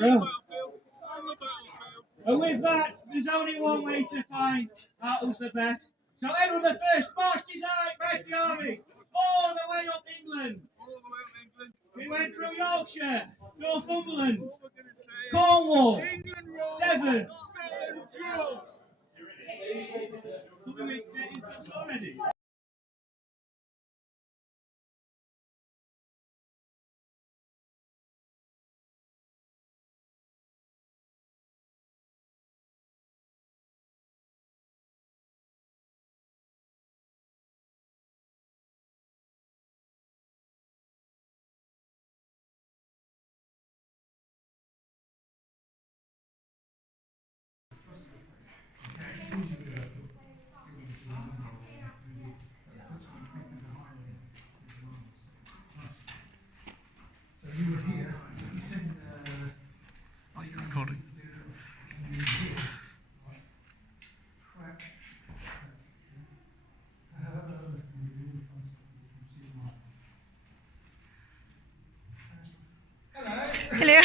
Well, and with that, there's only one way to find out who's the best. So Edward the First marched his mighty army all the way up England. He went through Yorkshire, Northumberland, Cornwall, Devon. Already. Recording. Hello.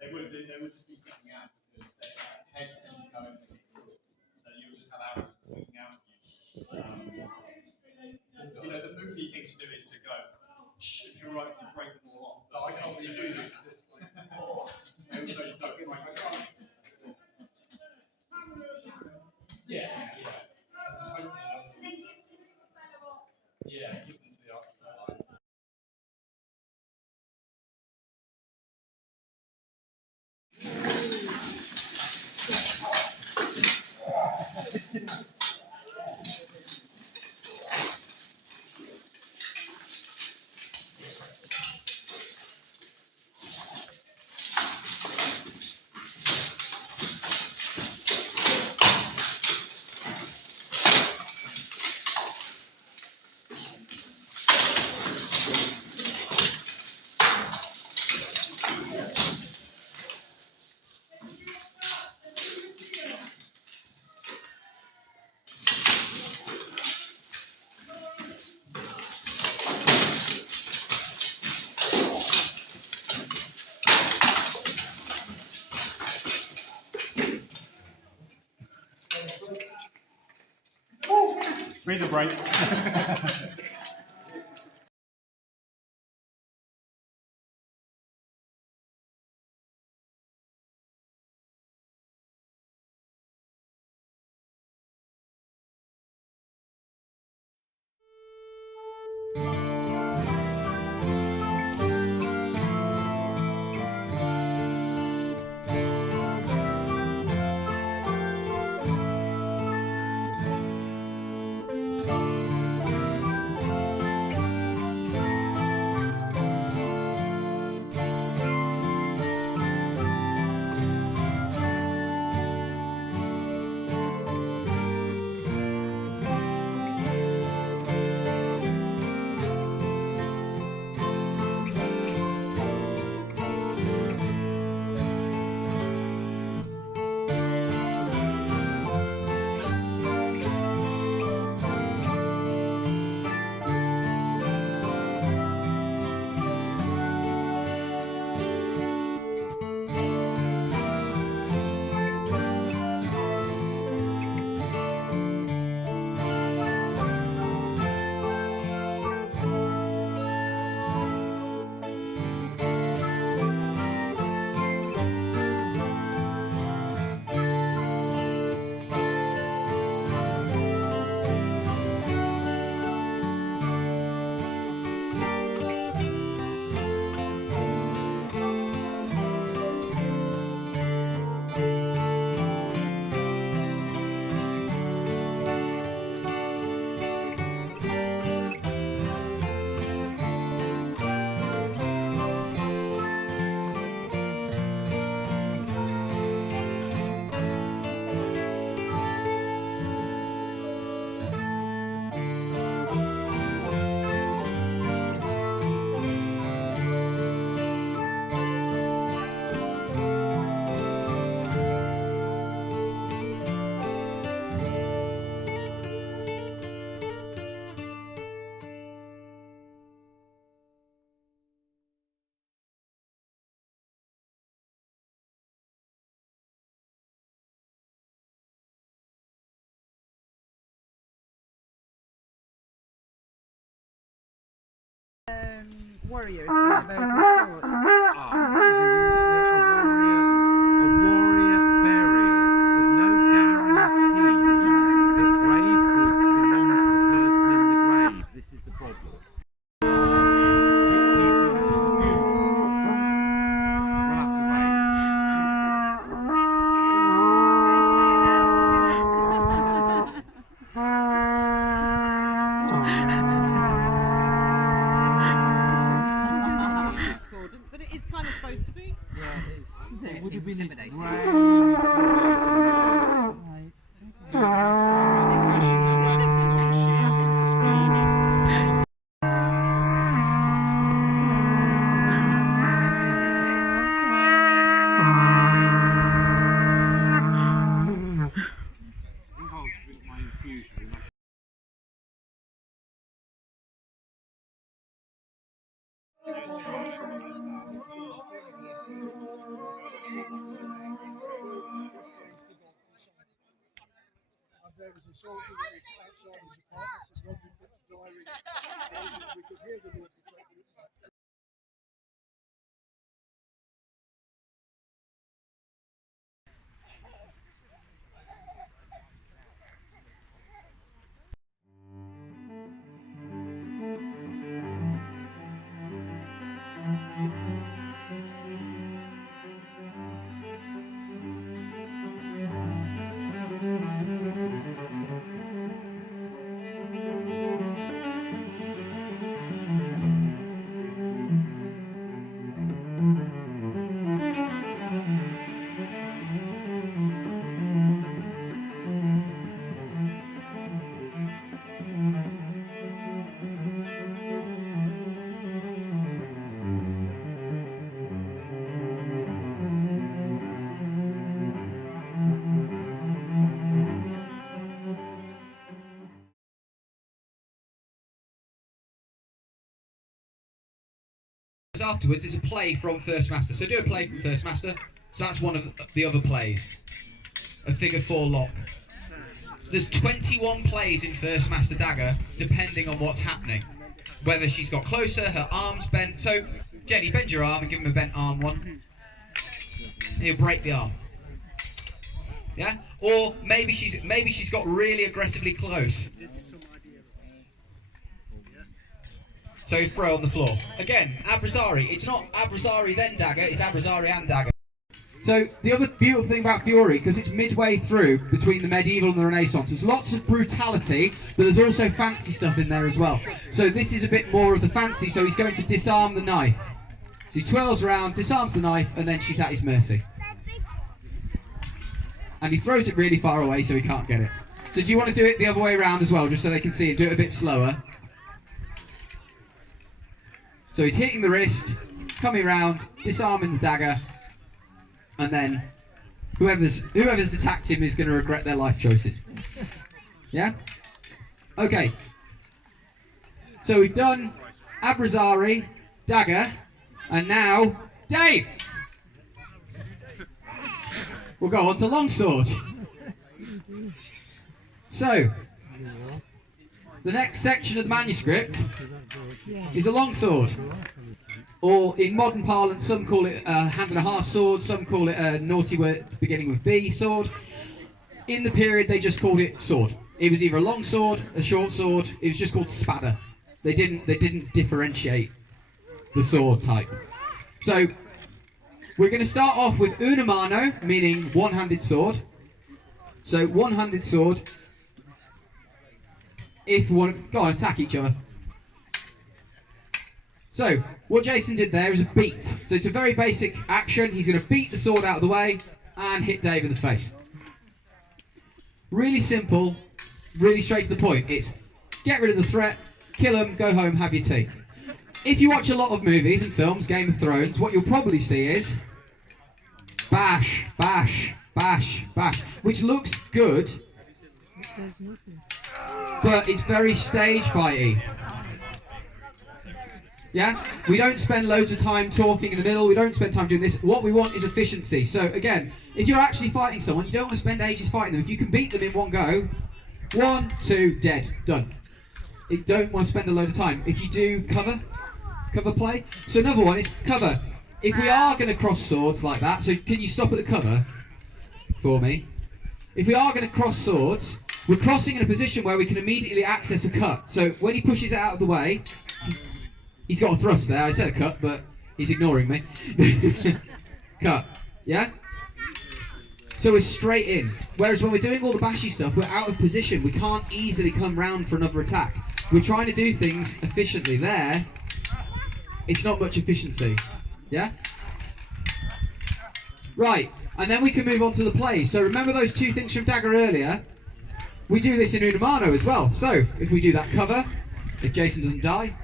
They would just be sticking out because their heads tend to go over the hill. So you'll just have arrows pointing out at you. The moody thing to do is to go, shh, if you're right, you break them all off. But I can't really do that. So you don't break them off. Yeah. Yeah. Breathe a break. warriors have American swords. A warrior burial. There's no guarantee that grave goods belong to the person in the grave. This is the problem. We'll have to wait. But it is kind of supposed to be. Yeah, it is. It would have been intimidating. There was a soldier that was outside his apartment, and Rodney put the diary in. We could hear the Lord protect it. Afterwards is a play from First Master. So do a play from First Master. So that's one of the other plays. A figure 4 lock. There's 21 plays in First Master Dagger, depending on what's happening. Whether she's got closer, her arm's bent. So, Jenny, bend your arm and give him a bent arm one. And he'll break the arm. Yeah? Or maybe she's got really aggressively close. So you throw on the floor. Again, Abrazari. It's not Abrazari then dagger, it's Abrazari and dagger. So the other beautiful thing about Fiori, because it's midway through between the medieval and the Renaissance, there's lots of brutality, but there's also fancy stuff in there as well. So this is a bit more of the fancy, so he's going to disarm the knife. So he twirls around, disarms the knife, and then she's at his mercy. And he throws it really far away so he can't get it. So do you want to do it the other way around as well, just so they can see it? Do it a bit slower. So he's hitting the wrist, coming round, disarming the dagger, and then whoever's attacked him is going to regret their life choices. Yeah? Okay. So we've done Abrazari, dagger, and now Dave! We'll go on to longsword. So, the next section of the manuscript is a longsword, or in modern parlance some call it a hand and a half sword, some call it a naughty word beginning with B sword. In the period they just called it sword. It was either a long sword, a short sword, it was just called spada. They didn't differentiate the sword type. So we're going to start off with una mano, meaning one-handed sword. So one-handed sword, if you want to go on, attack each other. So, what Jason did there is a beat. So it's a very basic action. He's going to beat the sword out of the way and hit Dave in the face. Really simple, really straight to the point. It's get rid of the threat, kill him, go home, have your tea. If you watch a lot of movies and films, Game of Thrones, what you'll probably see is bash, bash, bash, bash, which looks good, but it's very stage fighty. Yeah? We don't spend loads of time talking in the middle, we don't spend time doing this. What we want is efficiency. So again, if you're actually fighting someone, you don't want to spend ages fighting them. If you can beat them in one go, 1, 2, dead, done. You don't want to spend a load of time. If you do cover, Cover play. So another one is cover. If we are going to cross swords like that, so can you stop at the cover for me? If we are going to cross swords, we're crossing in a position where we can immediately access a cut. So when he pushes it out of the way, he's got a thrust there. I said a cut, but he's ignoring me. Cut. Yeah? So we're straight in. Whereas when we're doing all the bashy stuff, we're out of position. We can't easily come round for another attack. We're trying to do things efficiently. There, it's not much efficiency. Yeah? Right. And then we can move on to the play. So remember those two things from Dagger earlier? We do this in Unamano as well. So if we do that cover, if Jason doesn't die,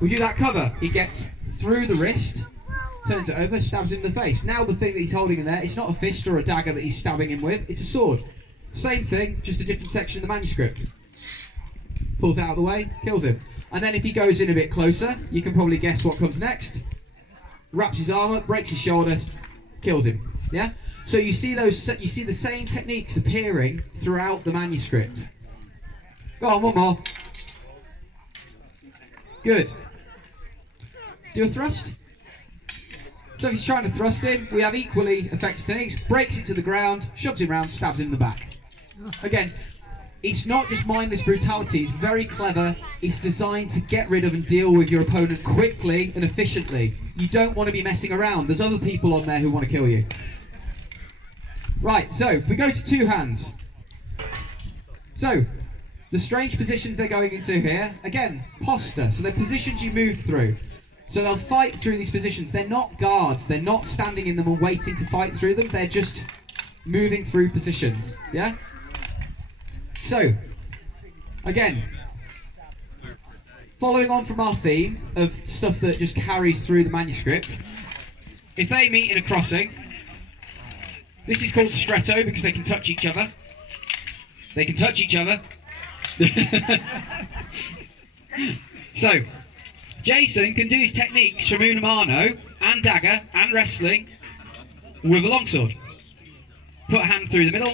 we do that cover. He gets through the wrist, turns it over, stabs him in the face. Now the thing that he's holding in there, it's not a fist or a dagger that he's stabbing him with, it's a sword. Same thing, just a different section of the manuscript. Pulls it out of the way, kills him. And then if he goes in a bit closer, you can probably guess what comes next. Wraps his arm up, breaks his shoulders, kills him. Yeah? So you see the same techniques appearing throughout the manuscript. Go on, one more. Good. Do a thrust. So if he's trying to thrust in, we have equally effective techniques. Breaks it to the ground, shoves him round, stabs him in the back. Again, it's not just mindless brutality, it's very clever. It's designed to get rid of and deal with your opponent quickly and efficiently. You don't want to be messing around. There's other people on there who want to kill you. Right, so if we go to two hands. So, the strange positions they're going into here, again, posture. So they're positions you move through. So they'll fight through these positions. They're not guards. They're not standing in them and waiting to fight through them. They're just moving through positions. Yeah? So, again, following on from our theme of stuff that just carries through the manuscript, if they meet in a crossing, this is called stretto because they can touch each other. They can touch each other. So, Jason can do his techniques from Unamano and dagger and wrestling with a longsword. Put a hand through the middle,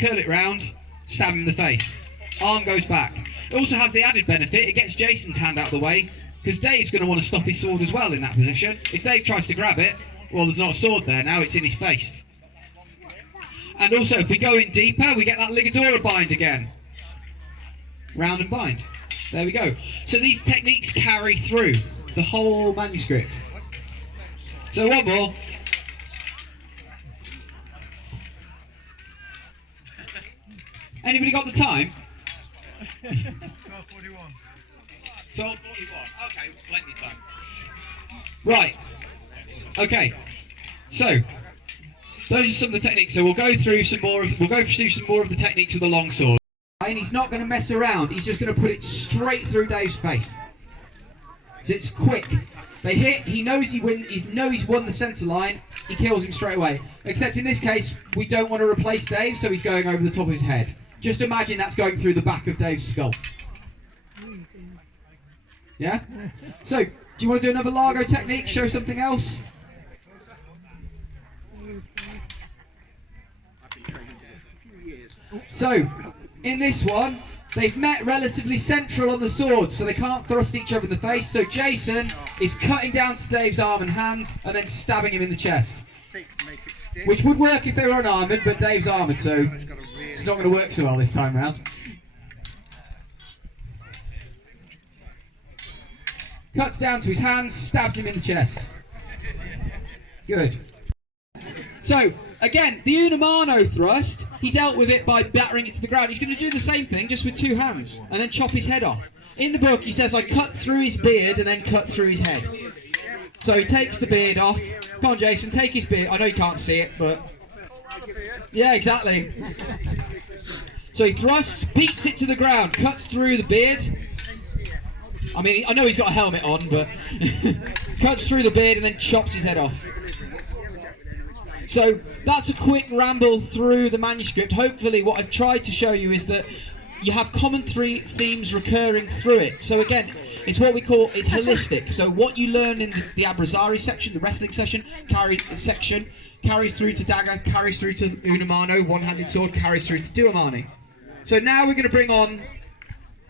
curl it round, stab him in the face. Arm goes back. It also has the added benefit, it gets Jason's hand out of the way, because Dave's going to want to stop his sword as well in that position. If Dave tries to grab it, well, there's not a sword there now, it's in his face. And also, if we go in deeper, we get that ligadora bind again. Round and bind. There we go. So these techniques carry through the whole manuscript. So one more. Anybody got the time? 12:41. 12:41. Okay, plenty of time. Right. Okay. So those are some of the techniques. So we'll go through some more. We'll go through some more of the techniques with the longsword. And he's not going to mess around. He's just going to put it straight through Dave's face. So it's quick. They hit. He knows he win. He knows he's won the centre line. He kills him straight away. Except in this case, we don't want to replace Dave, so he's going over the top of his head. Just imagine that's going through the back of Dave's skull. Yeah. So, do you want to do another Largo technique? Show something else. So, in this one, they've met relatively central on the sword, so they can't thrust each other in the face. So Jason is cutting down to Dave's arm and hands, and then stabbing him in the chest. Which would work if they were unarmoured, but Dave's armoured, so it's not going to work so well this time round. Cuts down to his hands, stabs him in the chest. Good. So, again, the Unamano thrust, he dealt with it by battering it to the ground. He's going to do the same thing, just with two hands, and then chop his head off. In the book, he says, I cut through his beard and then cut through his head. So he takes the beard off. Come on, Jason, take his beard. I know you can't see it, but... yeah, exactly. So he thrusts, beats it to the ground, cuts through the beard. I mean, I know he's got a helmet on, but... cuts through the beard and then chops his head off. So that's a quick ramble through the manuscript. Hopefully what I've tried to show you is that you have common themes recurring through it. So again, it's what we call, it's holistic. So what you learn in the Abrazari section, the wrestling section, carries through to dagger, carries through to Unamano, one-handed sword, carries through to Duamani. So now we're going to bring on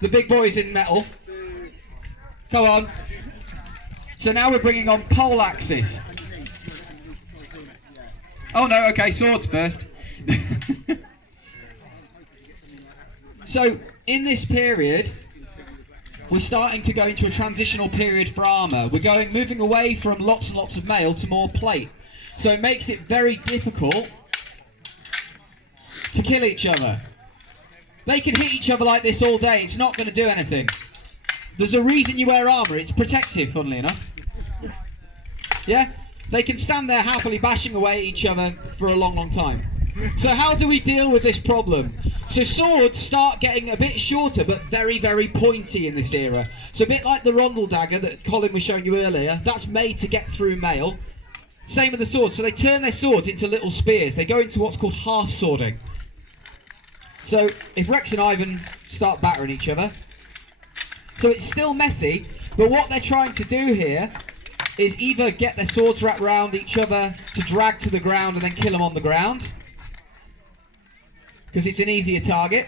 the big boys in metal. Come on. So now we're bringing on pole axes. Oh no, okay, swords first. So in this period, we're starting to go into a transitional period for armour. We're moving away from lots and lots of mail to more plate. So it makes it very difficult to kill each other. They can hit each other like this all day, it's not going to do anything. There's a reason you wear armour, it's protective, funnily enough. Yeah? They can stand there happily bashing away at each other for a long, long time. So how do we deal with this problem? So swords start getting a bit shorter, but very, very pointy in this era. So a bit like the rondel dagger that Colin was showing you earlier, that's made to get through mail. Same with the swords. So they turn their swords into little spears. They go into what's called half-swording. So if Rex and Ivan start battering each other, so it's still messy, but what they're trying to do here is either get their swords wrapped around each other to drag to the ground and then kill them on the ground, because it's an easier target.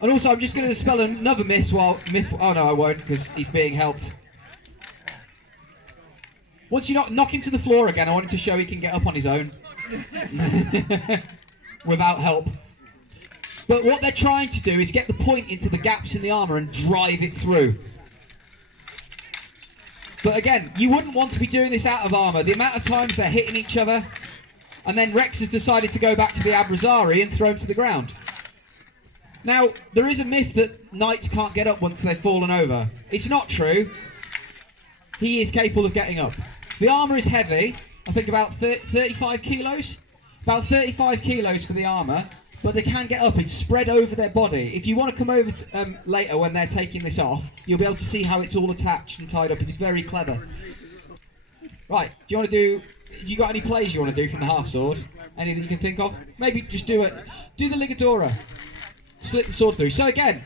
And also, I'm just going to dispel another myth. Oh no, I won't, because he's being helped. Once you knock him to the floor again, I want him to show he can get up on his own without help. But what they're trying to do is get the point into the gaps in the armour and drive it through. But again, you wouldn't want to be doing this out of armour. The amount of times they're hitting each other, and then Rex has decided to go back to the Abrazari and throw him to the ground. Now, there is a myth that knights can't get up once they've fallen over. It's not true. He is capable of getting up. The armour is heavy, I think about 35 kilos. About 35 kilos for the armour, but they can get up. It's spread over their body. If you want to come over to, later when they're taking this off, you'll be able to see how it's all attached and tied up. It's very clever. Right, do you want to do... You got any plays you want to do from the half sword? Anything you can think of? Maybe just do it. Do the ligadora. Slip the sword through. So again,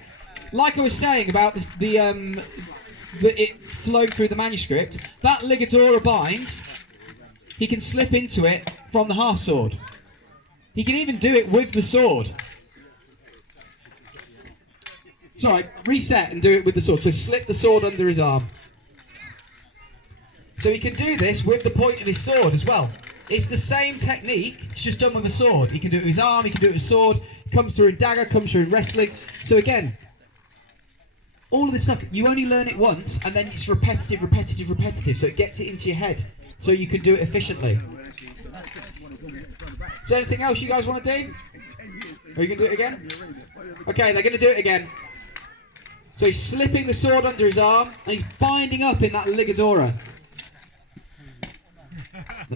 like I was saying about this, it flowing through the manuscript, that ligadora bind, he can slip into it from the half sword. He can even do it with the sword. Sorry, reset and do it with the sword. So slip the sword under his arm. So he can do this with the point of his sword as well. It's the same technique, it's just done with a sword. He can do it with his arm, he can do it with a sword, comes through in dagger, comes through in wrestling. So again, all of this stuff, you only learn it once, and then it's repetitive, repetitive, repetitive, so it gets it into your head, so you can do it efficiently. Is there anything else you guys want to do? Are you going to do it again? Okay, they're going to do it again. So he's slipping the sword under his arm, and he's binding up in that ligadora.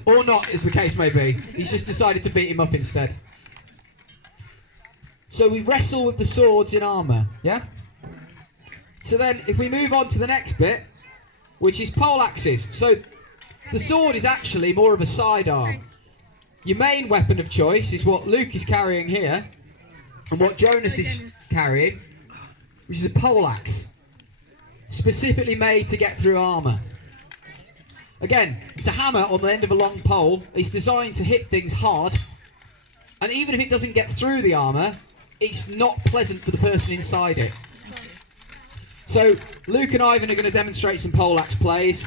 Or not, as the case may be. He's just decided to beat him up instead. So we wrestle with the swords in armour, yeah? So then, if we move on to the next bit, which is pole axes. So the sword is actually more of a sidearm. Your main weapon of choice is what Luke is carrying here, and what Jonas is carrying, which is a pole axe, specifically made to get through armour. Again, it's a hammer on the end of a long pole. It's designed to hit things hard, and even if it doesn't get through the armour, it's not pleasant for the person inside it. So Luke and Ivan are going to demonstrate some pole axe plays.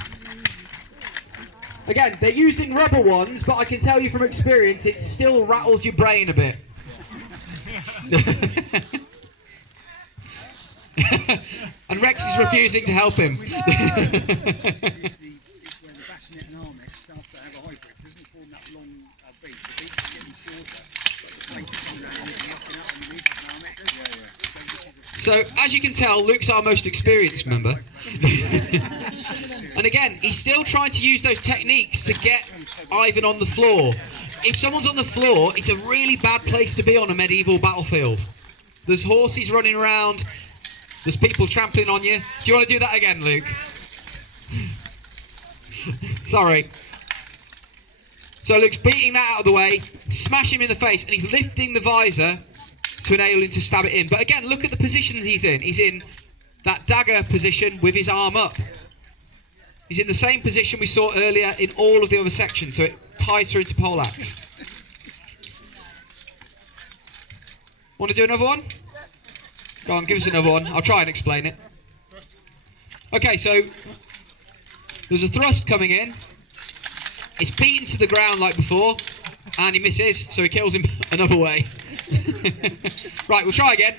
Again, they're using rubber ones, but I can tell you from experience, it still rattles your brain a bit. And Rex is refusing to help him. So, as you can tell, Luke's our most experienced member. And again, he's still trying to use those techniques to get Ivan on the floor. If someone's on the floor, it's a really bad place to be on a medieval battlefield. There's horses running around, there's people trampling on you. Do you want to do that again, Luke? Sorry. So Luke's beating that out of the way, smash him in the face, and he's lifting the visor to enable him to stab it in. But again, look at the position he's in. He's in that dagger position with his arm up. He's in the same position we saw earlier in all of the other sections, so it ties through into pole axe. Want to do another one? Go on, give us another one. I'll try and explain it. Okay, so There's a thrust coming in. It's beaten to the ground like before, and he misses, so he kills him another way. Right, we'll try again.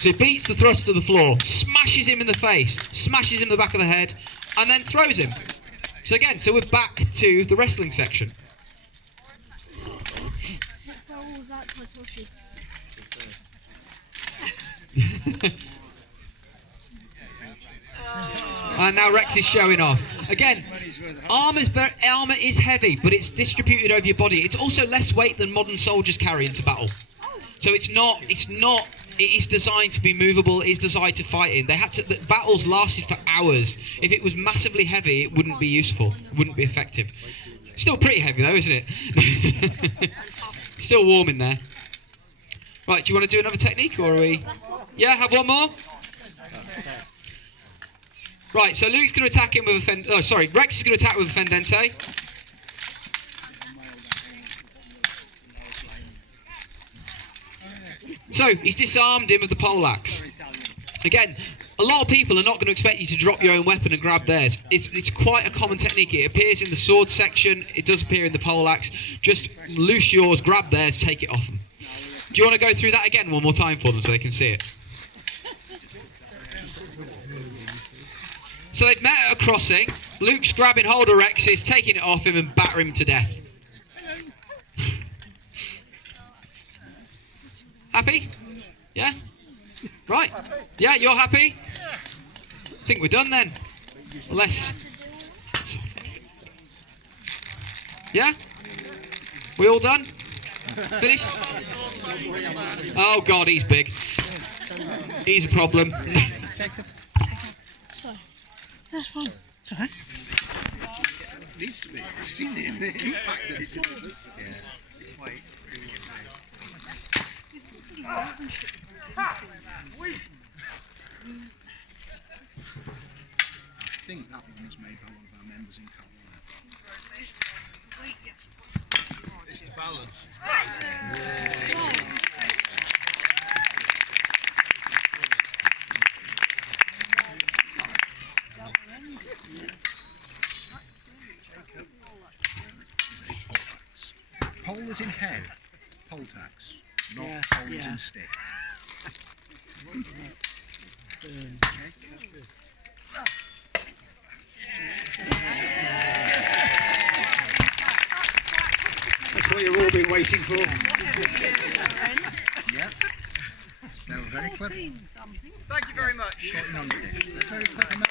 So he beats the thrust to the floor, smashes him in the face, smashes him in the back of the head, and then throws him. So again, so we're back to the wrestling section. And now Rex is showing off. Again, armour is heavy, but it's distributed over your body. It's also less weight than modern soldiers carry into battle. So it is designed to be movable, it is designed to fight in. The battles lasted for hours. If it was massively heavy, it wouldn't be useful, it wouldn't be effective. Still pretty heavy though, isn't it? Still warm in there. Right, do you want to do another technique, or are we... Yeah, have one more? Right, so Luke's going to attack him with a Rex is going to attack with a Fendente. So, he's disarmed him with the poleaxe. Again, a lot of people are not going to expect you to drop your own weapon and grab theirs. It's quite a common technique. It appears in the sword section, it does appear in the poleaxe. Just loose yours, grab theirs, take it off them. Do you want to go through that again one more time for them so they can see it? So they've met at a crossing. Luke's grabbing hold of Rex's, taking it off him and battering him to death. Happy? Yeah? Right. Yeah, you're happy? I think we're done then. Unless... Yeah? We all done? Finished? Oh God, he's big. He's a problem. That's fine. Sorry. Needs to be. I've seen the impact that it delivers. I think that one was made by one of our members in Carolina. It's the balance. Pole is in head, pole tax, not pole is in stick. That's what you've all been waiting for. Yep. They were very clever. Thank you very much. Short and under it. They're very clever men.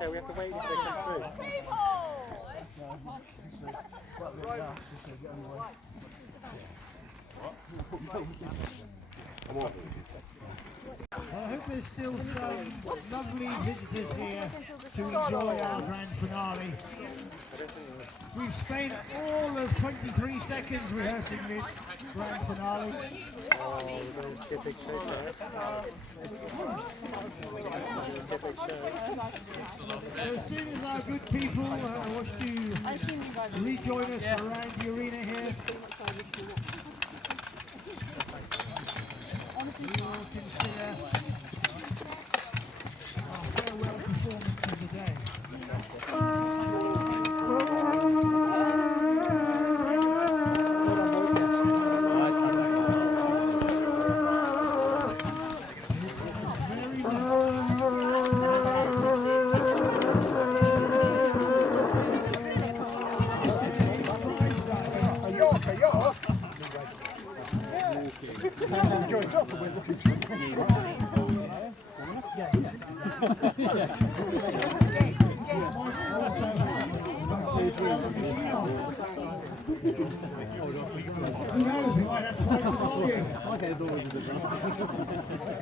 Okay, we have to wait until they come I hope there's still some lovely visitors here to enjoy our grand finale. We've spent all of 23 seconds rehearsing this grand finale. Oh, we're going to see a big show there. So as soon as our good people want to rejoin us around the arena here, we will consider our farewell performance of the day.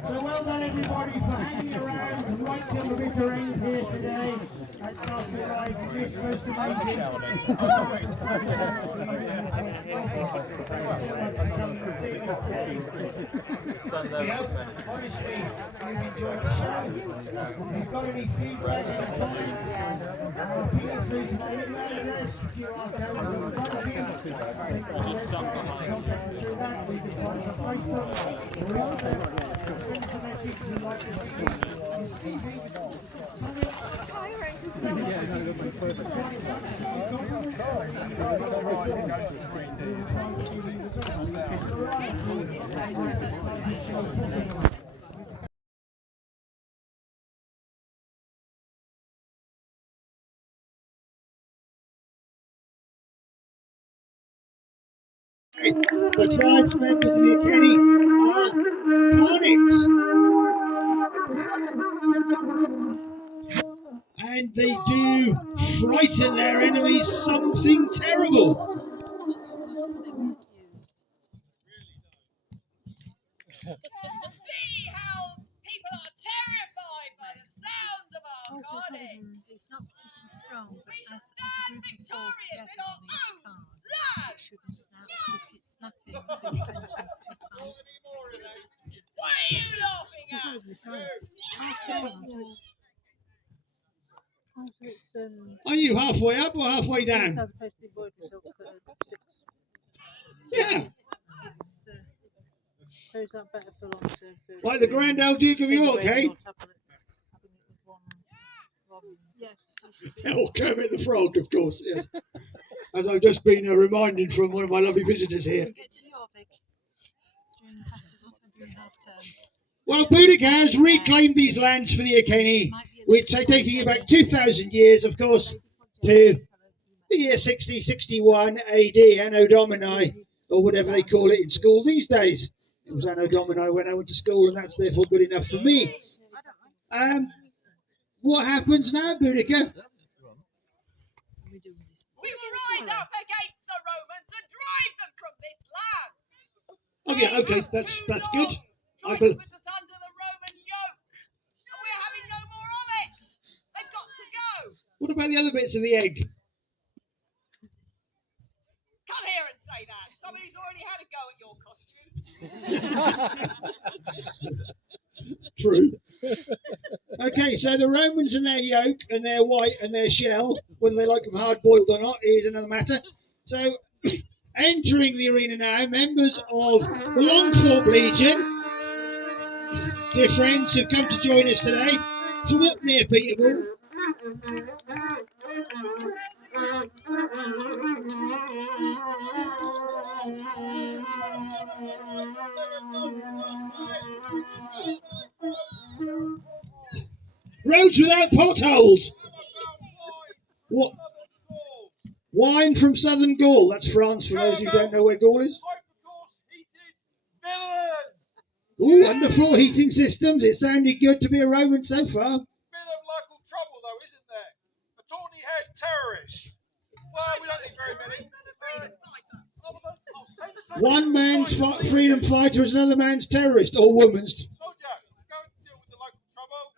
So well done everybody for hanging around right till the bitter end here today at Castle Rise. It's most amazing. Honestly, you've enjoyed the show. If you've got any feedback or comments, please through to my email address, QR The tribes members of the Akeni are Karnefos, and they do frighten their enemies something terrible. See how people are terrified by the sound of our Karnefos. It's not particularly strong, but We shall as a stand group of four victorious in together our on each own card, land. it shouldn't snap. If it's snapping, the retention's too tight. What are you laughing at? Are you halfway up or halfway down? Yeah. Like the Grand Old Duke of York, eh? Oh, Kermit the Frog, of course, yes. As I've just been reminded from one of my lovely visitors here. Well, Boudica has reclaimed these lands for the Akeni, which are taking it back 2,000 years, of course, to the year 6061 AD, Anno Domini, or whatever they call it in school these days. It was Anno Domini when I went to school, and that's therefore good enough for me. What happens now, Boudica? We will rise up against the Romans and drive them from this land. Oh yeah, okay, that's good. Trying to put us under the Roman yoke, and we're having no more of it. They've got to go. What about the other bits of the egg? Come here and say that. Somebody's already had a go at your costume. True. Okay, so the Romans and their yoke and their white and their shell, whether they like them hard boiled or not, is another matter. So, entering the arena now, members of the Longthorpe Legion, dear friends who've come to join us today, So up near Peterborough. Roads without potholes. What? Wine from southern Gaul. That's France for those who don't know where Gaul is. Ooh, underfloor heating systems. It sounded good to be a Roman so far. Bit of local trouble though, isn't there? A tawny head terrorist. Well, we don't need very many. One man's freedom fighter is another man's terrorist, or woman's. Soldier, go and deal with the local trouble.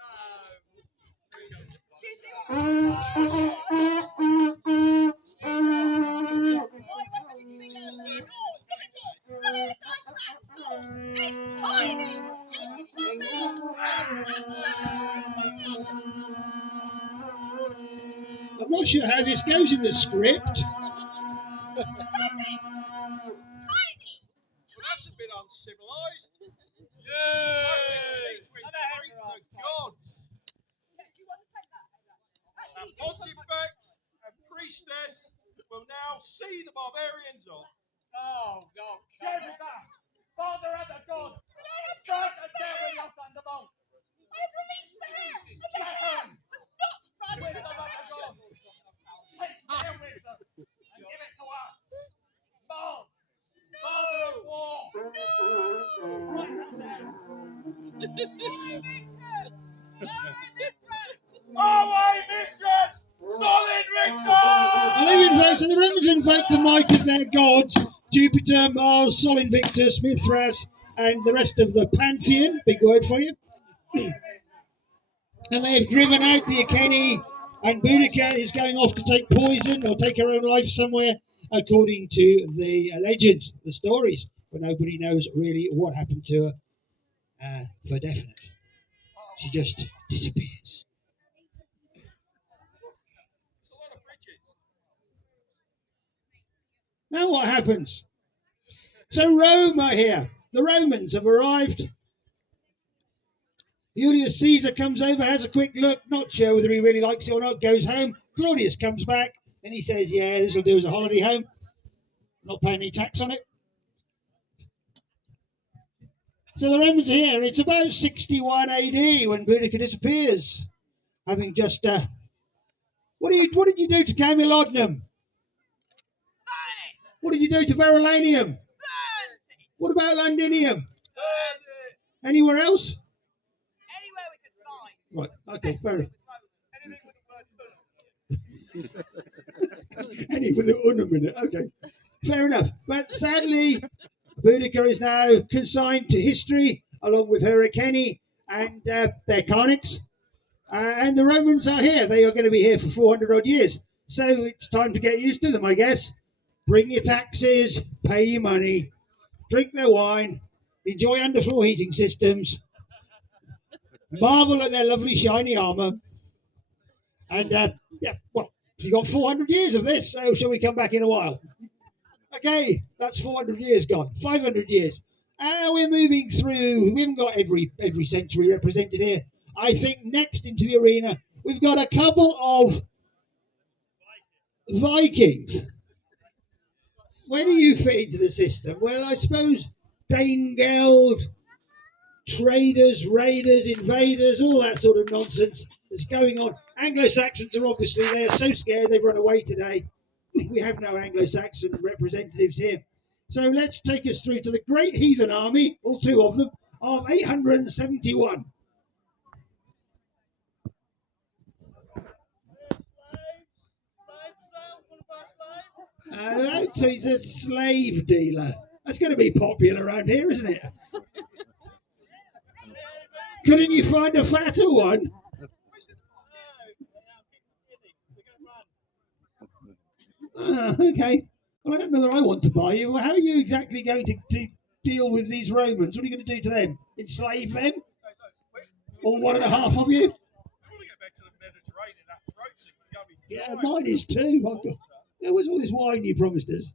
It's tiny! It's I'm not sure how this goes in the script. Well, that's a bit uncivilised. Yay! The gods. And Pontifex and Priestess will now see the barbarians off. Oh, no. Father of the gods, strike the devil up on the boat. I've released the hair, and the hair was not run in the direction. Take their wisdom and give it to us. Mars, father of war. Write that down. Away, mistress! Solid And they've invoked, so the Romans invoked the might of their gods, Jupiter, Mars, Sol Invictus, Mithras, and the rest of the pantheon. Big word for you. And they have driven out the Iceni, and Boudica is going off to take poison or take her own life somewhere, according to the legends, the stories, but nobody knows really what happened to her for definite. She just disappears. Now what happens? So Rome are here. The Romans have arrived. Julius Caesar comes over, has a quick look, not sure whether he really likes it or not, goes home. Claudius comes back and he says, yeah, this will do as a holiday home. Not paying any tax on it. So the Romans are here. It's about 61 AD when Boudica disappears. Having just, what did you do to Camulodunum? What did you do to Verulamium? What about Londinium? Anywhere else? Anywhere we could find. Right, okay, fair enough. Any with the unum in it, okay. Fair enough. But sadly, Boudica is now consigned to history, along with her Iceni and their Carnix. And the Romans are here. They are going to be here for 400 odd years. So it's time to get used to them, I guess. Bring your taxes, pay your money, drink their wine, enjoy underfloor heating systems, marvel at their lovely shiny armour. And yeah, well, you got 400 years of this, so shall we come back in a while? Okay, that's 400 years gone. 500 years. We're moving through. We haven't got every century represented here. I think next into the arena, we've got a couple of Vikings. Where do you fit into the system? Well, I suppose Danegeld, traders, raiders, invaders, all that sort of nonsense that's going on. Anglo-Saxons are obviously, they're so scared they've run away today. We have no Anglo-Saxon representatives here. So let's take us through to the Great Heathen Army, all two of them, of 871. So he's a slave dealer. That's going to be popular around here, isn't it? Couldn't you find a fatter one? Okay. Well, I don't know that I want to buy you. How are you exactly going to deal with these Romans? What are you going to do to them? Enslave them? Or one and a half of you? Yeah, mine is too. Oh, God. Yeah, where's all this wine you promised us?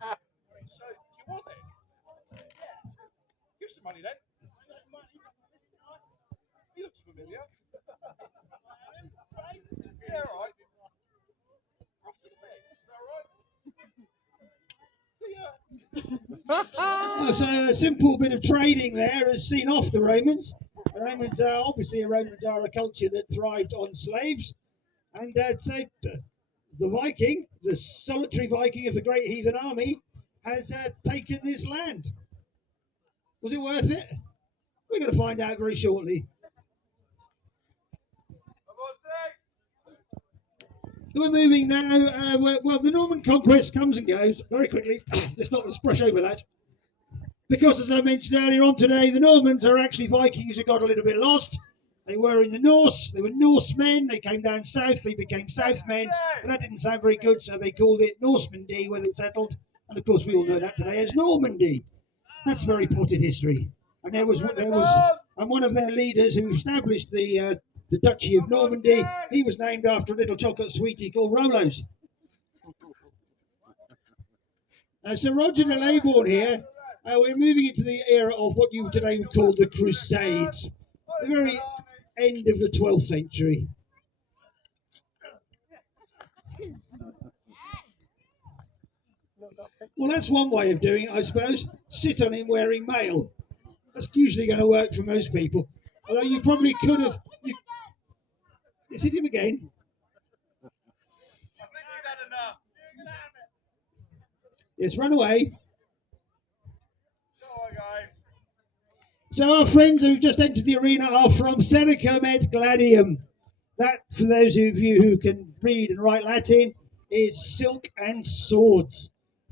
So, you want it? Give some money then. He looks familiar. So a simple bit of trading there has seen off the Romans. The Romans are a culture that thrived on slaves, and the Viking, the solitary Viking of the Great Heathen Army, has taken this land. Was it worth it? We're going to find out very shortly. So we're moving now. Well, the Norman conquest comes and goes very quickly. Let's not brush over that. Because, as I mentioned earlier on today, the Normans are actually Vikings who got a little bit lost. They were in the Norse. They were Norsemen. They came down south. They became Southmen. But that didn't sound very good, so they called it Norsemandy where they settled. And, of course, we all know that today as Normandy. That's very potted history. And and one of their leaders who established the Duchy of Normandy, he was named after a little chocolate sweetie called Rolos. So Roger de Leybourne here, we're moving into the era of what you today would call the Crusades, the very end of the 12th century. Well, that's one way of doing it, I suppose. Sit on him wearing mail. That's usually going to work for most people. Although you probably could have... Is it him again? Yes, run away. So our friends who've just entered the arena are from Sericum et Gladium. That, for those of you who can read and write Latin, is silk and swords.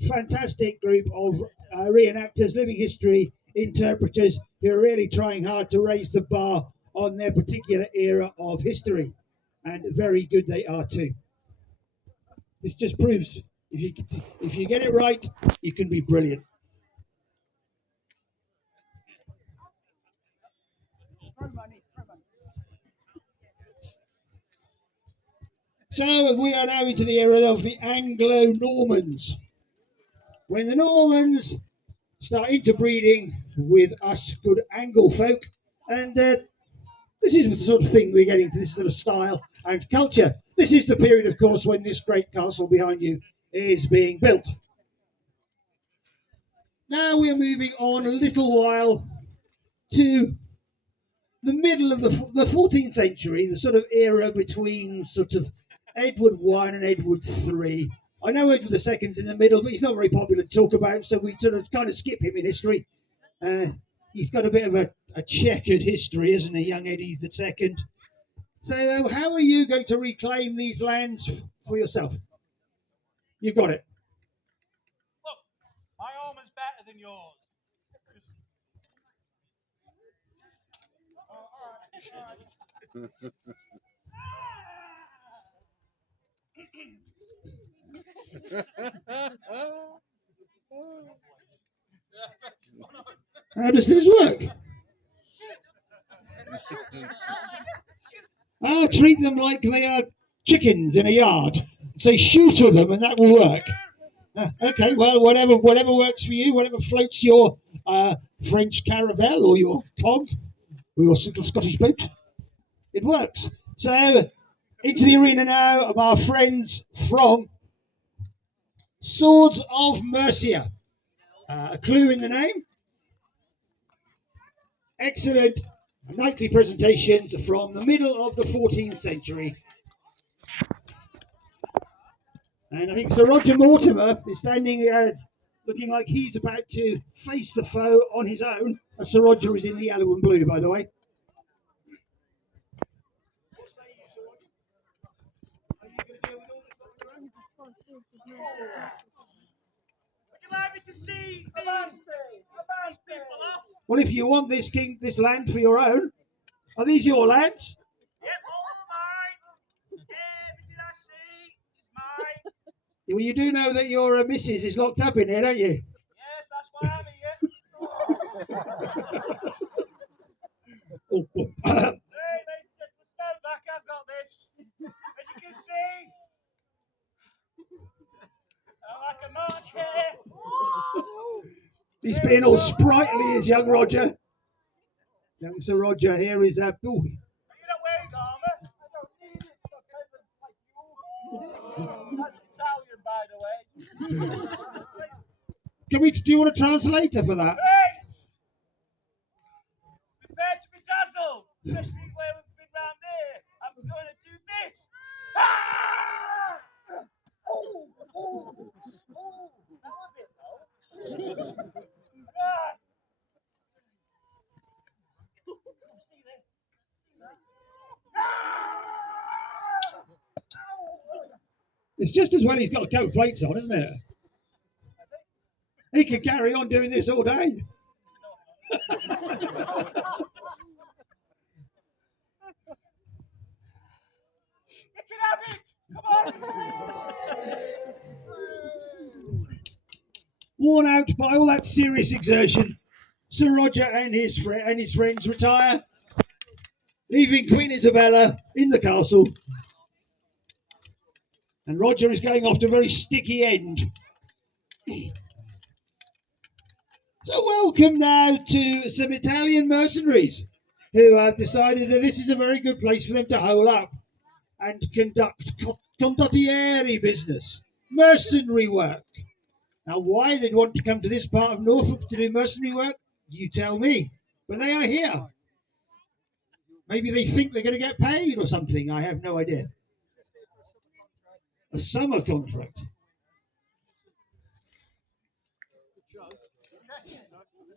Fantastic group of reenactors, living history interpreters who are really trying hard to raise the bar on their particular era of history. And very good they are too. This just proves if you get it right, you can be brilliant. So we are now into the era of the Anglo-Normans. When the Normans start interbreeding with us good Angle folk, and this is the sort of thing we're getting to, this sort of style and culture. This is the period, of course, when this great castle behind you is being built. Now we're moving on a little while to the middle of the 14th century, the sort of era between sort of Edward I and Edward III. I know Edward II's in the middle, but he's not very popular to talk about, so we sort of kind of skip him in history. He's got a bit of a checkered history, isn't he, young Eddie II? So how are you going to reclaim these lands for yourself? You've got it. Look, my armour's better than yours. How does this work? I'll treat them like they are chickens in a yard. Say shoot at them and that will work. Okay, well, whatever works for you, whatever floats your French caravel or your cog or your little Scottish boat, it works. So, into the arena now of our friends from Swords of Mercia. A clue in the name. Excellent knightly presentations from the middle of the 14th century. And I think Sir Roger Mortimer is standing looking like he's about to face the foe on his own. As Sir Roger is in the yellow and blue, by the way. Would you like me to see these people off? Well, if you want this land for your own, are these your lands? Yep, all mine. Everything I see is mine. Well, you do know that your missus is locked up in here, don't you? Yes, that's why I'm here. Oh, oh. Hey, mate, stand back. I've got this. As you can see, I like a march here. He's being all sprightly as young Roger. Young Sir Roger here is Are you not wearing armour? I don't need it. I've got peasants like you. That's Italian, by the way. Do you want a translator for that? Mates! Prepare to be dazzled, especially where we've been round here. I'm going to do this. Ah! Oh, oh, oh, that was it though. Ah! See this? Ah! It's just as well he's got a coat of plates on, isn't it? He could carry on doing this all day. You can have it! Come on! Worn out by all that serious exertion, Sir Roger and his friends retire, leaving Queen Isabella in the castle. And Roger is going off to a very sticky end. So welcome now to some Italian mercenaries who have decided that this is a very good place for them to hole up and conduct condottieri business, mercenary work. Now, why they'd want to come to this part of Norfolk to do mercenary work, you tell me. But they are here. Maybe they think they're going to get paid or something. I have no idea. A summer contract.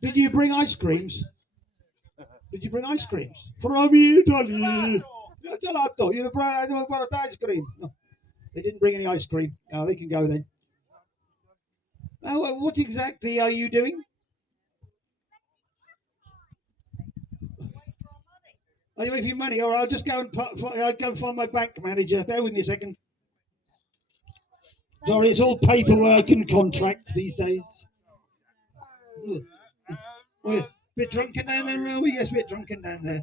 Did you bring ice creams? Did you bring ice creams? From Italy. Gelato. You brought ice cream. No, they didn't bring any ice cream. Oh, they can go then. Now, what exactly are you doing? Are you waiting for your money? All right, I'll just go and I'll go and find my bank manager. Bear with me a second. Sorry, it's all paperwork and contracts these days. We're a bit drunken down there, are we? Yes, a bit drunken down there.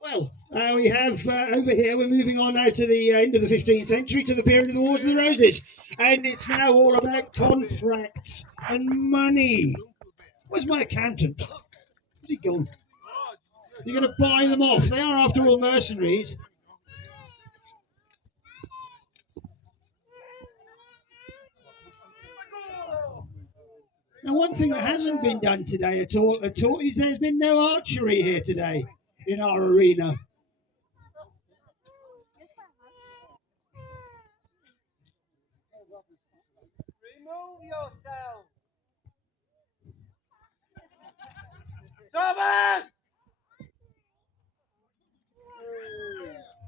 Well, we have over here, we're moving on now to the end of the 15th century, to the period of the Wars of the Roses. And it's now all about contracts and money. Where's my accountant? Where's he gone? You're going to buy them off. They are, after all, mercenaries. Now, one thing that hasn't been done today at all, is there's been no archery here today in our arena. Remove yourself! Thomas!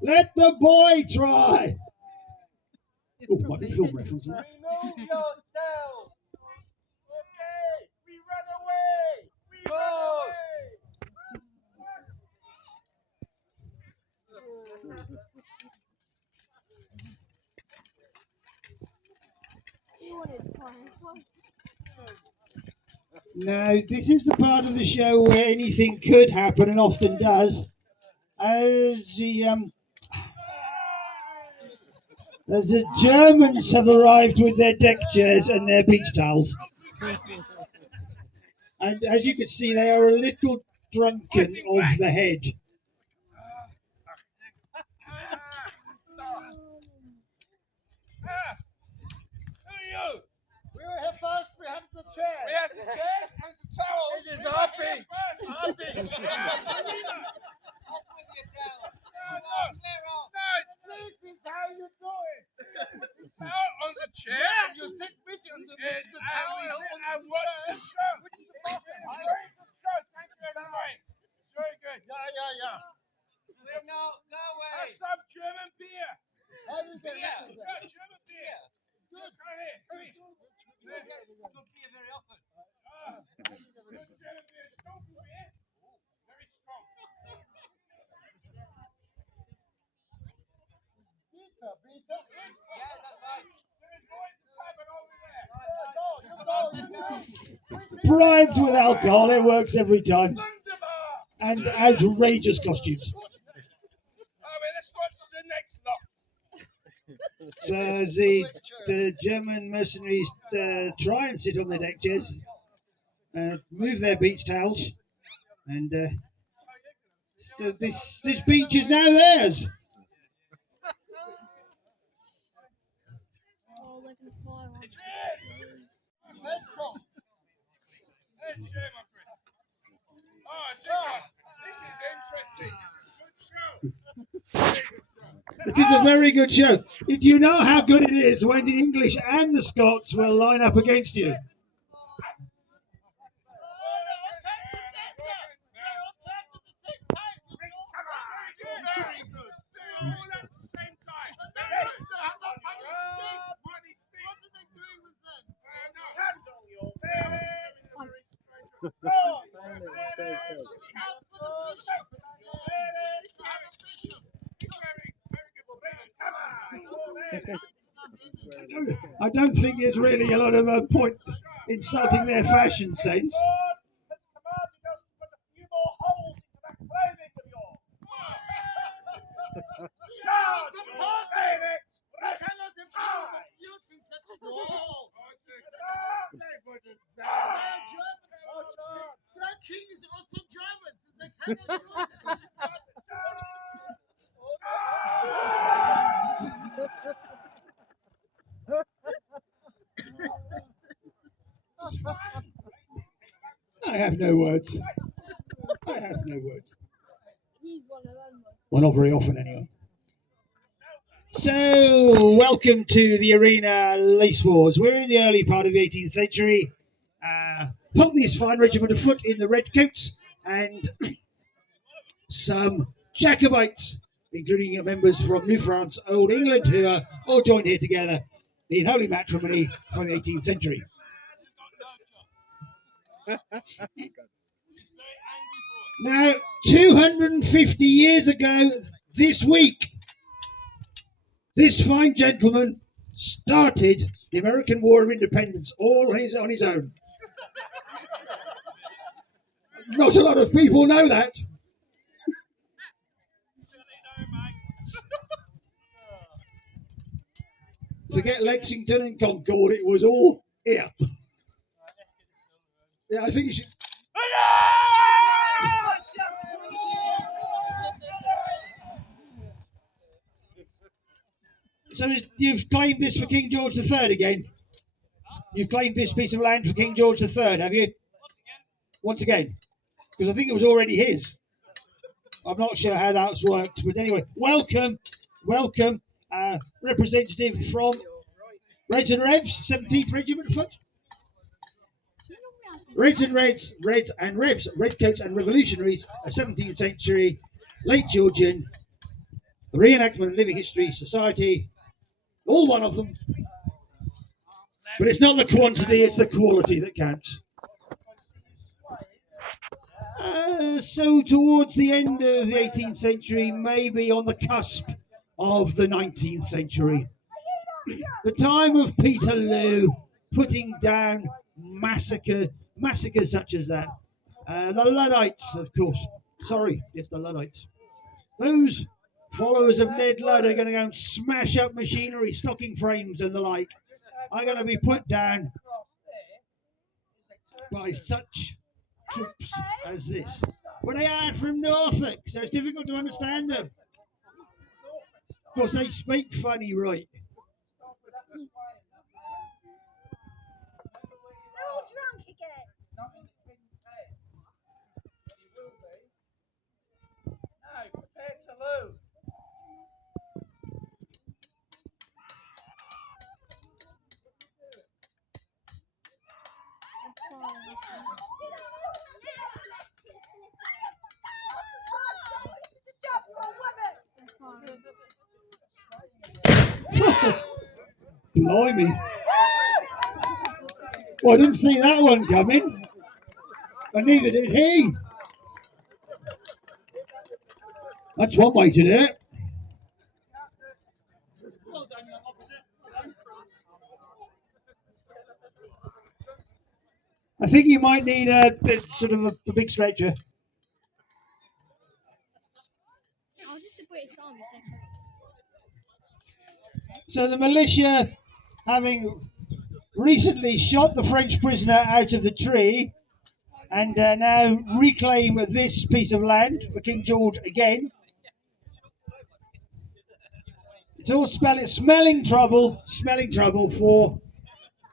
Let the boy try! Oh, might be film reference. Remove yourself! Okay, we run away! We run away! Now, this is the part of the show where anything could happen and often does. As the Germans have arrived with their deck chairs and their beach towels. And as you can see, they are a little drunken of the head. We were here first, we have the chair. We have the chair and the towel. It is our beach. Our beach. Off with yourself. This is how you do it. Towel on the chair. Yeah. And you sit with the towel on the chair. Which is the bottom. Very good show. Thank you very much. Very good. Yeah. No way. Have some German beer. Beer. German beer. Good. Come here. You don't get good beer very often. Good German beer. Strong beer. Very strong. Beta. Yeah, that's right. There is always a cabin over there. Bribed with alcohol, it works every time. And outrageous costumes. Let's watch the next lot. So the German mercenaries try and sit on their deck chairs, move their beach towels, and so this beach is now theirs. Oh, they've It is a very good show. Do you know how good it is when the English and the Scots will line up against you? I don't think there's really a lot of point insulting their fashion sense. I have no words. I have no words. Well, not very often anyway. So, welcome to the Arena Lace Wars. We're in the early part of the 18th century. Pulteney's fine regiment of foot in the red coats and some Jacobites, including members from New France, Old England, who are all joined here together in holy matrimony for the 18th century. Now, 250 years ago this week, this fine gentleman started the American War of Independence all on his own. Not a lot of people know that. Forget Lexington and Concord, it was all here. Yeah, I think you should. So you've claimed this for King George III again? You've claimed this piece of land for King George III, have you? Once again? Because I think it was already his. I'm not sure how that's worked, but anyway, welcome, representative from Reds and Revs, 17th Regiment Foot. Reds and Reds, Reds and Revs, Redcoats and Revolutionaries, a 17th century, late Georgian, reenactment and living history society, all one of them. But it's not the quantity, it's the quality that counts. So towards the end of the 18th century, maybe on the cusp of the 19th century, the time of Peterloo putting down massacres such as that. The Luddites, of course. Sorry, yes, the Luddites. Those followers of Ned Ludd are going to go and smash up machinery, stocking frames and the like, are going to be put down by such troops as this. But they are from Norfolk, so it's difficult to understand them. Of course, they speak funny, right? They're all drunk again. Not in King's Head. You will be. No, prepare to lose. Blimey. Well, I didn't see that one coming. And neither did he. That's one way to do it. I think you might need a sort of a big stretcher. So the militia, having recently shot the French prisoner out of the tree, and now reclaim this piece of land for King George again. It's all smelling trouble for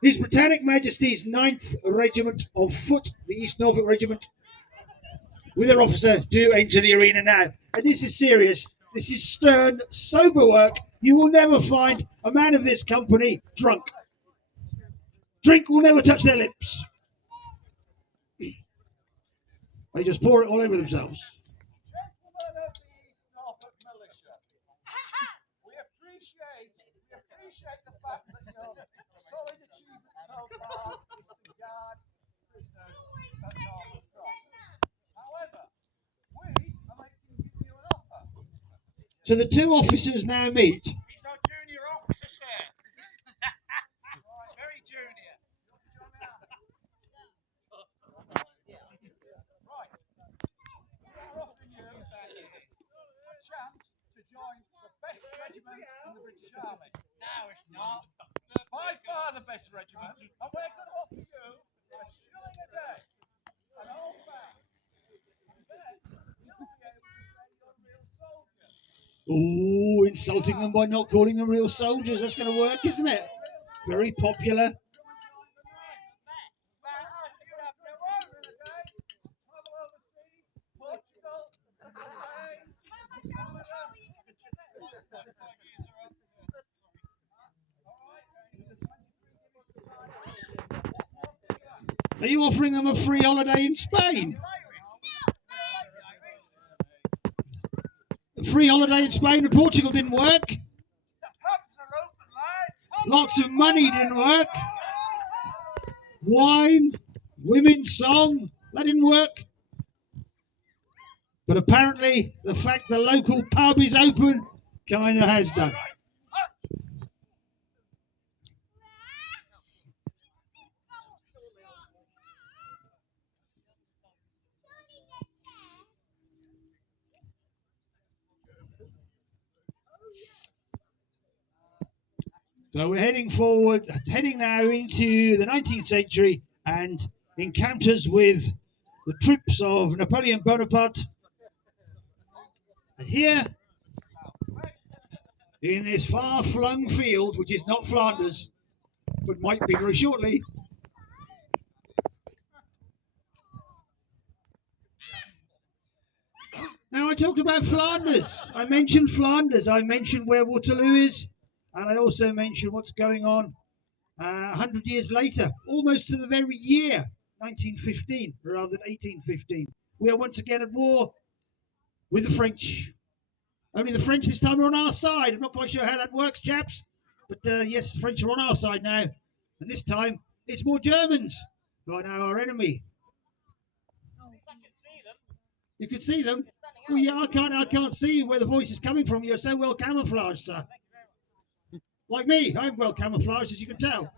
His Britannic Majesty's 9th Regiment of Foot, the East Norfolk Regiment, with their officer, do enter the arena now. And this is serious. This is stern, sober work. You will never find a man of this company drunk. Drink will never touch their lips. They just pour it all over themselves. Gentlemen of the East Norfolk Militia, we appreciate the fact that your solid achievement so far is to guard prisoners at Norfolk Cross. However, we are making you an offer. So the two officers now meet. He's our junior officer, sir. Very junior. Right. We are offering you a chance to join the best regiment in the British Army. No, it's not. By far the best regiment, and we're going to offer you a shilling a day, an old man, and then you'll be able to say you're real soldiers. Oh, insulting them by not calling them real soldiers. That's going to work, isn't it? Very popular. Are you offering them a free holiday in Spain? A free holiday in Spain and Portugal didn't work. Lots of money didn't work. Wine, women's song, that didn't work. But apparently the fact the local pub is open kind of has done. So we're heading now into the 19th century and encounters with the troops of Napoleon Bonaparte. And here, in this far-flung field, which is not Flanders, but might be very shortly, now I talked about Flanders. I mentioned Flanders. I mentioned where Waterloo is. And I also mentioned what's going on 100 years later, almost to the very year 1915, rather than 1815. We are once again at war with the French. Only the French this time are on our side. I'm not quite sure how that works, chaps. But yes, the French are on our side now. And this time, it's more Germans who are now our enemy. You can see them? Well, yeah, I can't see where the voice is coming from. You're so well camouflaged, sir. Like me, I'm well camouflaged, as you can tell.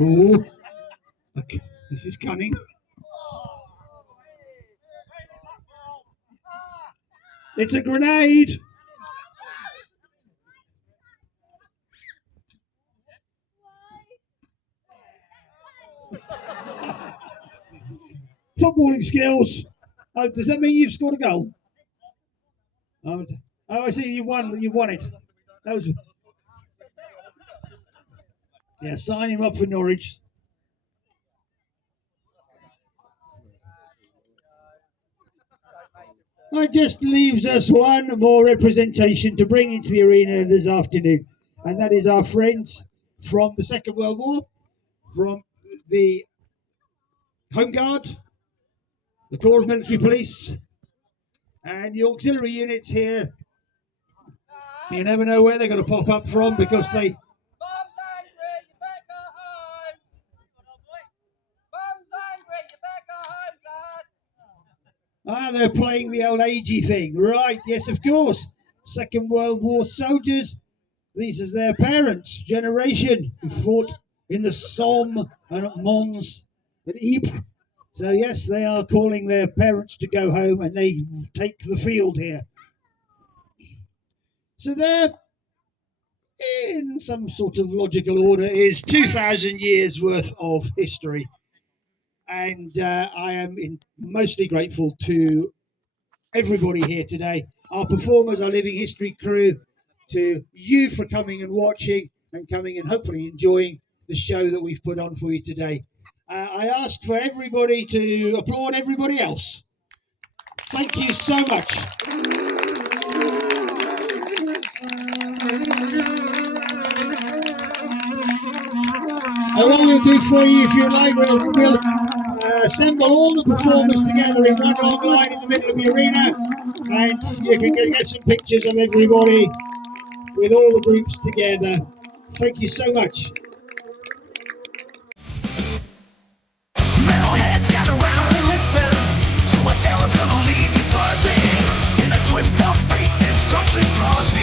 Ooh. Okay, this is cunning. It's a grenade. Footballing skills. Oh, does that mean you've scored a goal? Oh, I see. You won it. That was. Yeah, sign him up for Norwich. That just leaves us one more representation to bring into the arena this afternoon, and that is our friends from the Second World War, from the Home Guard, the Corps of Military Police, and the auxiliary units here. You never know where they're going to pop up from because they. Ah, they're playing the old agey thing. Right, yes, of course. Second World War soldiers. These are their parents' generation who fought in the Somme and at Mons and Ypres. So, yes, they are calling their parents to go home and they take the field here. So there, in some sort of logical order, is 2,000 years worth of history. and I am mostly grateful to everybody here today. Our performers, our living history crew, to you for coming and watching and coming and hopefully enjoying the show that we've put on for you today. I asked for everybody to applaud everybody else. Thank you so much. And what we'll do for you, if you like, we'll assemble all the performers together in one long line in the middle of the arena, and you can get some pictures of everybody with all the groups together. Thank you so much. Metalheads gather round and listen to a tale that's gonna leave you buzzing in a twist of fate, destruction draws